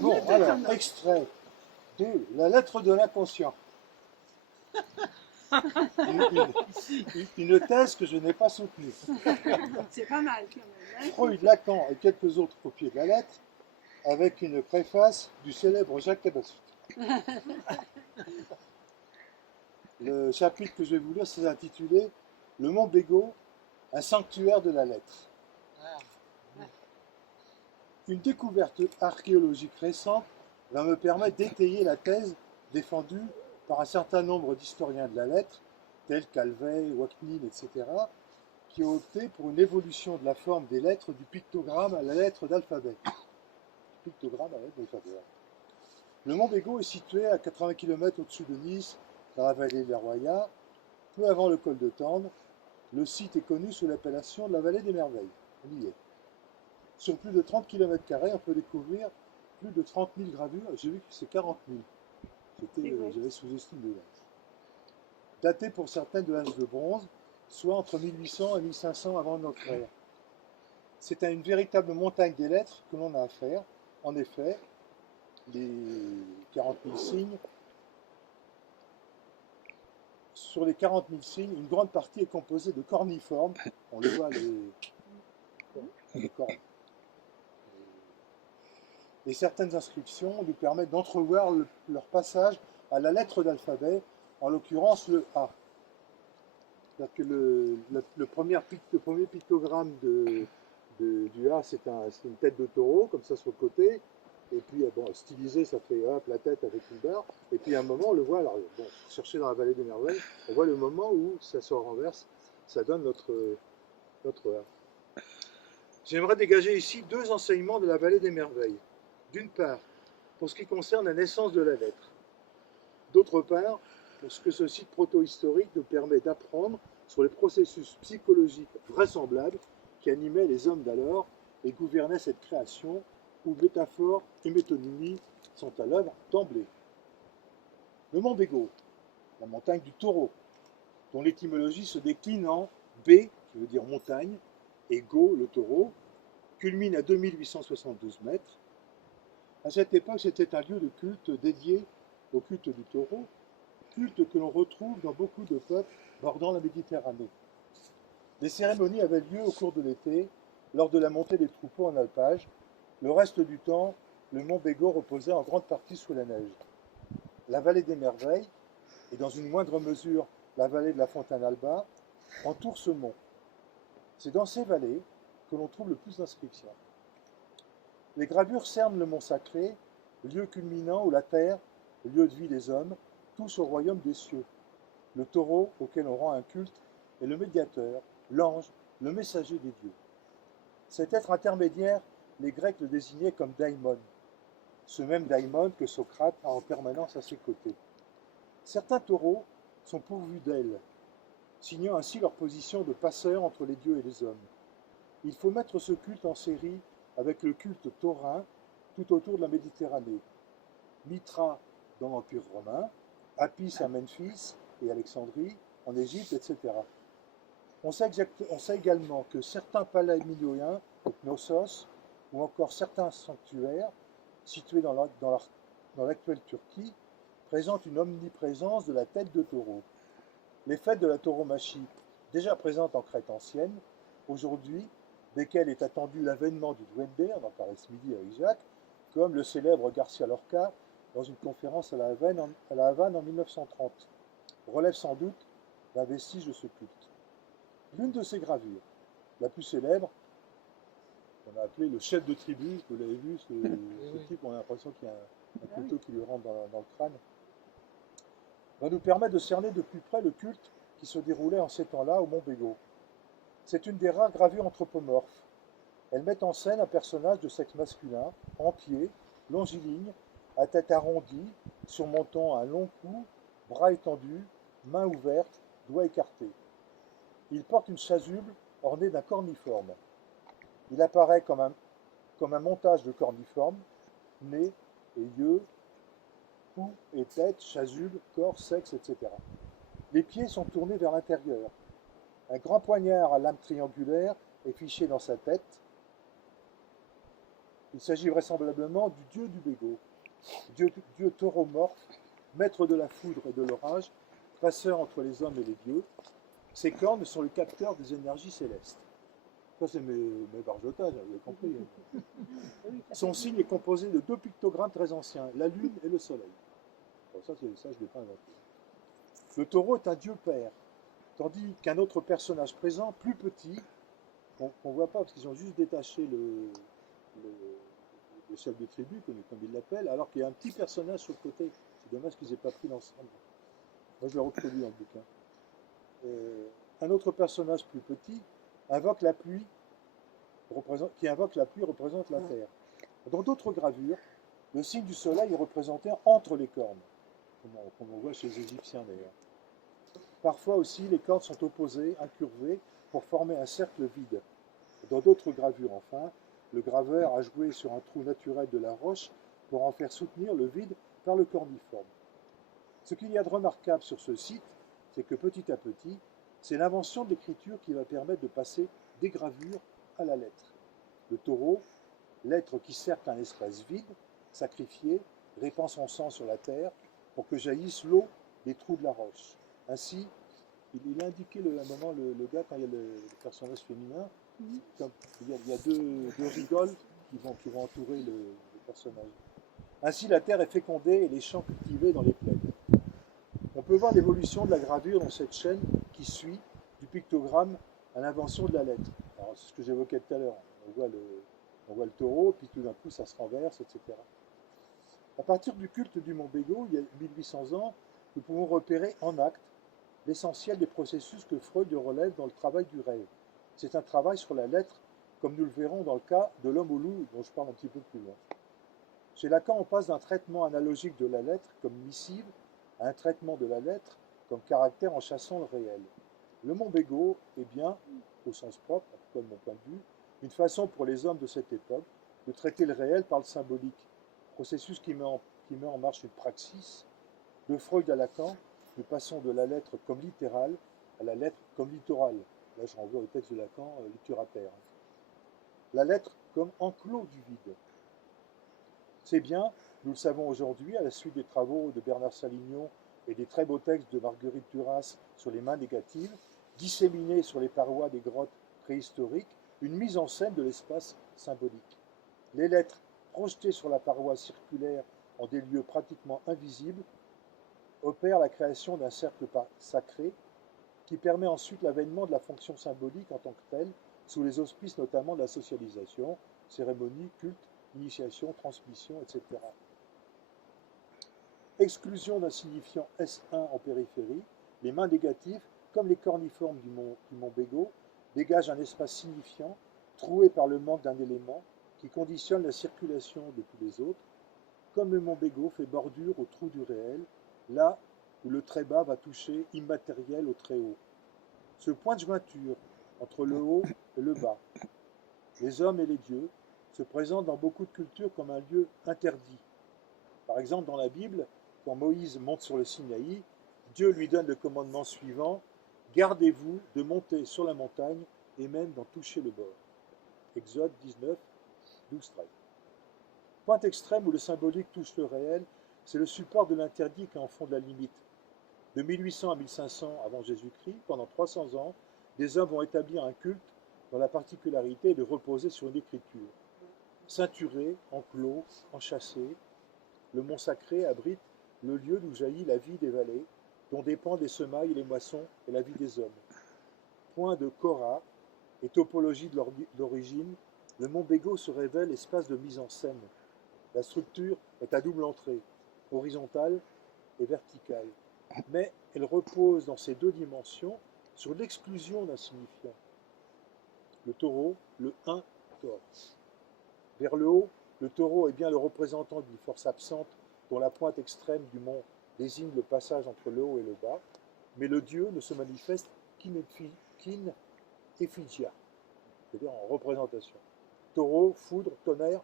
Bon, alors, extrait de La lettre de l'inconscient. Une thèse que je n'ai pas soutenue. C'est pas mal quand même. Hein. Freud, Lacan et quelques autres copiés de la lettre, avec une préface du célèbre Jacques Cabassut. Le chapitre que je vais vous lire, c'est intitulé Le Mont Bégaud, un sanctuaire de la lettre. Une découverte archéologique récente va me permettre d'étayer la thèse défendue par un certain nombre d'historiens de la lettre, tels qu'Alvey, Waknin, etc., qui ont opté pour une évolution de la forme des lettres du pictogramme à la lettre d'alphabet. Pictogramme à la lettre d'alphabet. Le Mont Bégaud est situé à 80 km au-dessus de Nice, dans la vallée de la Roya, peu avant le col de Tende. Le site est connu sous l'appellation de la vallée des merveilles. On y est. Sur plus de 30 km², on peut découvrir plus de 30 000 gravures. J'ai vu que c'est 40 000. J'avais sous-estimé l'âge. Datées pour certaines de l'âge de bronze, soit entre 1800 et 1500 avant notre ère. C'est à une véritable montagne des lettres que l'on a affaire. En effet, les 40 000 signes, sur les 40 000 signes, une grande partie est composée de corniformes. On le voit, les cornes. Et certaines inscriptions nous permettent d'entrevoir leur passage à la lettre d'alphabet, en l'occurrence le A. C'est-à-dire que le premier pictogramme du A, c'est une tête de taureau, comme ça sur le côté. Et puis, bon, stylisé, ça fait hop, la tête avec une barre. Et puis, à un moment, on le voit, alors, bon, chercher dans la vallée des merveilles, on voit le moment où ça se renverse, ça donne notre A. J'aimerais dégager ici deux enseignements de la vallée des merveilles. D'une part, pour ce qui concerne la naissance de la lettre. D'autre part, pour ce que ce site proto-historique nous permet d'apprendre sur les processus psychologiques vraisemblables qui animaient les hommes d'alors et gouvernaient cette création, où métaphore et métonymie sont à l'œuvre d'emblée. Le Mont Bégaud, la montagne du taureau, dont l'étymologie se décline en B, qui veut dire montagne, et Go, le taureau, culmine à 2872 mètres. À cette époque, c'était un lieu de culte dédié au culte du taureau, culte que l'on retrouve dans beaucoup de peuples bordant la Méditerranée. Des cérémonies avaient lieu au cours de l'été, lors de la montée des troupeaux en alpage. Le reste du temps, le mont Bégaud reposait en grande partie sous la neige. La vallée des merveilles, et dans une moindre mesure la vallée de la Fontaine-Alba, entoure ce mont. C'est dans ces vallées que l'on trouve le plus d'inscriptions. Les gravures cernent le mont sacré, lieu culminant où la terre, lieu de vie des hommes, touche au royaume des cieux. Le taureau auquel on rend un culte est le médiateur, l'ange, le messager des dieux. Cet être intermédiaire, les Grecs le désignaient comme daimon, ce même daimon que Socrate a en permanence à ses côtés. Certains taureaux sont pourvus d'ailes, signant ainsi leur position de passeur entre les dieux et les hommes. Il faut mettre ce culte en série avec le culte taurin tout autour de la Méditerranée. Mithra dans l'Empire romain, Apis à Memphis et Alexandrie, en Égypte, etc. On sait également que certains palais minoïens, Knossos, ou encore certains sanctuaires, situés dans l'actuelle Turquie, présentent une omniprésence de la tête de taureau. Les fêtes de la tauromachie, déjà présentes en Crète ancienne, aujourd'hui, desquelles est attendu l'avènement du duende, on en parlait ce midi avec Jacques, comme le célèbre Garcia Lorca dans une conférence à la Havane en 1930, relève sans doute d'un vestige de ce culte. L'une de ces gravures, la plus célèbre, on a appelé le chef de tribu, vous l'avez vu, ce type, on a l'impression qu'il y a un couteau qui lui rentre dans le crâne, va nous permettre de cerner de plus près le culte qui se déroulait en ces temps-là au Mont Bégaud. C'est une des rares gravures anthropomorphes. Elle met en scène un personnage de sexe masculin, entier, longiligne, à tête arrondie, surmontant un long cou, bras étendus, mains ouvertes, doigts écartés. Il porte une chasuble ornée d'un corniforme. Il apparaît comme un montage de corniformes, nez et yeux, cou et tête, chasuble, corps, sexe, etc. Les pieds sont tournés vers l'intérieur. Un grand poignard à lame triangulaire est fiché dans sa tête. Il s'agit vraisemblablement du dieu du Bégo, dieu tauromorphe, maître de la foudre et de l'orage, passeur entre les hommes et les dieux. Ses cornes sont le capteur des énergies célestes. Ça, c'est mes barjotages, vous avez compris. Son signe est composé de 2 pictogrammes très anciens, la lune et le soleil. Bon, ça, je ne l'ai pas inventé. Le taureau est un dieu père, tandis qu'un autre personnage présent, plus petit, qu'on ne voit pas parce qu'ils ont juste détaché le chef de tribu, comme ils l'appellent, alors qu'il y a un petit personnage sur le côté. C'est dommage qu'ils n'aient pas pris l'ensemble. Moi, je le reproduis dans le bouquin. Un autre personnage plus petit invoque la pluie, représente la terre. Dans d'autres gravures, le signe du soleil est représenté entre les cornes, comme on voit chez les Égyptiens d'ailleurs. Parfois aussi, les cornes sont opposées, incurvées, pour former un cercle vide. Dans d'autres gravures, enfin, le graveur a joué sur un trou naturel de la roche pour en faire soutenir le vide par le corniforme. Ce qu'il y a de remarquable sur ce site, c'est que petit à petit, c'est l'invention de l'écriture qui va permettre de passer des gravures à la lettre. Le taureau, l'être qui cercle un espace vide, sacrifié, répand son sang sur la terre pour que jaillisse l'eau des trous de la roche. Ainsi, il a indiqué à un moment, le gars, quand il y a le personnage féminin, il y a deux rigoles qui vont entourer le personnage. Ainsi, la terre est fécondée et les champs cultivés dans les plaines. On peut voir l'évolution de la gravure dans cette chaîne qui suit du pictogramme à l'invention de la lettre. Alors, c'est ce que j'évoquais tout à l'heure. On voit le taureau, puis tout d'un coup, ça se renverse, etc. À partir du culte du mont Bégo, il y a 1800 ans, nous pouvons repérer en acte l'essentiel des processus que Freud relève dans le travail du rêve. C'est un travail sur la lettre, comme nous le verrons dans le cas de l'homme au loup, dont je parle un petit peu plus loin. Chez Lacan, on passe d'un traitement analogique de la lettre comme missive à un traitement de la lettre comme caractère en chassant le réel. Le mont Bégo est bien, au sens propre, en tout cas de mon point de vue, une façon pour les hommes de cette époque de traiter le réel par le symbolique, processus qui met en marche une praxis. De Freud à Lacan, nous passons de la lettre comme littérale à la lettre comme littorale. Là, je renvoie au texte de Lacan, littérateur. La lettre comme enclos du vide. C'est bien, nous le savons aujourd'hui, à la suite des travaux de Bernard Salignon et des très beaux textes de Marguerite Duras sur les mains négatives, disséminés sur les parois des grottes préhistoriques, une mise en scène de l'espace symbolique. Les lettres projetées sur la paroi circulaire en des lieux pratiquement invisibles opèrent la création d'un cercle sacré qui permet ensuite l'avènement de la fonction symbolique en tant que telle, sous les auspices notamment de la socialisation, cérémonie, culte, initiation, transmission, etc. Exclusion d'un signifiant S1 en périphérie, les mains négatives, comme les corniformes du mont Bégo, dégagent un espace signifiant, troué par le manque d'un élément, qui conditionne la circulation de tous les autres, comme le mont Bégo fait bordure au trou du réel, là où le très bas va toucher immatériel au très haut. Ce point de jointure entre le haut et le bas, les hommes et les dieux, se présente dans beaucoup de cultures comme un lieu interdit. Par exemple, dans la Bible, quand Moïse monte sur le Sinaï, Dieu lui donne le commandement suivant: gardez-vous de monter sur la montagne et même d'en toucher le bord. Exode 19, 12-13. Point extrême où le symbolique touche le réel, c'est le support de l'interdit qui en fonde la limite. De 1800 à 1500 avant Jésus-Christ, pendant 300 ans, des hommes vont établir un culte dont la particularité est de reposer sur une écriture. Ceinturé, enclos, enchâssé, le mont sacré abrite le lieu d'où jaillit la vie des vallées, dont dépendent les semailles et les moissons et la vie des hommes. Point de Korah et topologie de l'origine, le mont Bégo se révèle espace de mise en scène. La structure est à double entrée, horizontale et verticale, mais elle repose dans ces deux dimensions sur l'exclusion d'un signifiant. Le taureau, le 1 torse. Vers le haut, le taureau est bien le représentant d'une force absente dont la pointe extrême du mont désigne le passage entre le haut et le bas, mais le dieu ne se manifeste qu'in effigia, c'est-à-dire en représentation. Taureau, foudre, tonnerre,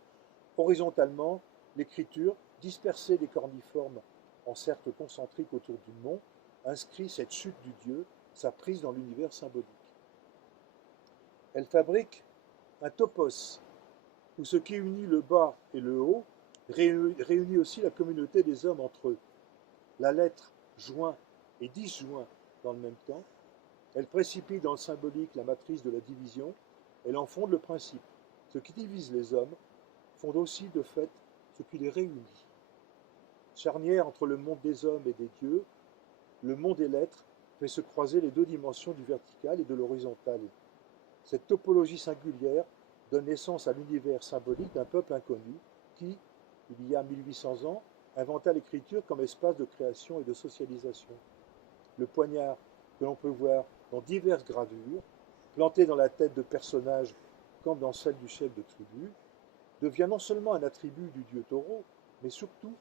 horizontalement, l'écriture, dispersée des corniformes en cercle concentrique autour du mont, inscrit cette chute du dieu, sa prise dans l'univers symbolique. Elle fabrique un topos, où ce qui unit le bas et le haut réunit aussi la communauté des hommes entre eux. La lettre joint et disjoint dans le même temps, elle précipite dans le symbolique la matrice de la division, elle en fonde le principe. Ce qui divise les hommes fonde aussi de fait ce qui les réunit. Charnière entre le monde des hommes et des dieux, le monde des lettres fait se croiser les deux dimensions du vertical et de l'horizontal. Cette topologie singulière donne naissance à l'univers symbolique d'un peuple inconnu qui, il y a 1800 ans, inventa l'écriture comme espace de création et de socialisation. Le poignard, que l'on peut voir dans diverses gravures, planté dans la tête de personnages comme dans celle du chef de tribu, devient non seulement un attribut du dieu taureau, mais surtout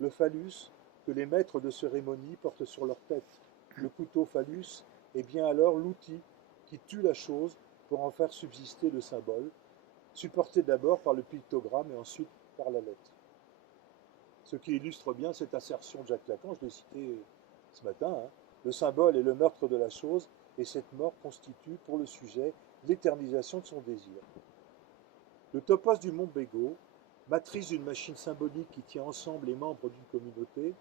le phallus que les maîtres de cérémonie portent sur leur tête. Le couteau phallus est bien alors l'outil qui tue la chose pour en faire subsister le symbole, supporté d'abord par le pictogramme et ensuite par la lettre. Ce qui illustre bien cette assertion de Jacques Lacan, je l'ai cité ce matin, hein. Le symbole est le meurtre de la chose, et cette mort constitue pour le sujet l'éternisation de son désir. Le topos du mont Bégaud, matrice d'une machine symbolique qui tient ensemble les membres d'une communauté,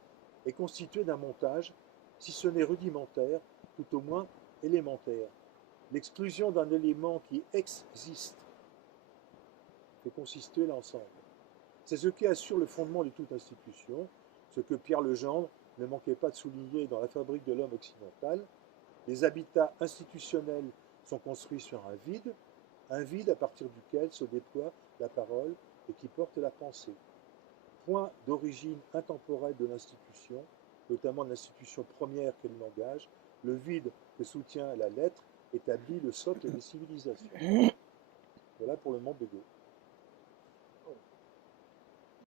est constitué d'un montage, si ce n'est rudimentaire, tout au moins élémentaire. L'exclusion d'un élément qui existe fait consister l'ensemble. C'est ce qui assure le fondement de toute institution, ce que Pierre Legendre ne manquait pas de souligner dans La fabrique de l'homme occidental. Les habitats institutionnels sont construits sur un vide à partir duquel se déploie la parole et qui porte la pensée. Point d'origine intemporelle de l'institution, notamment de l'institution première qu'est le langage, le vide que soutient la lettre établit le socle des civilisations. Voilà pour le Mont Bégaud.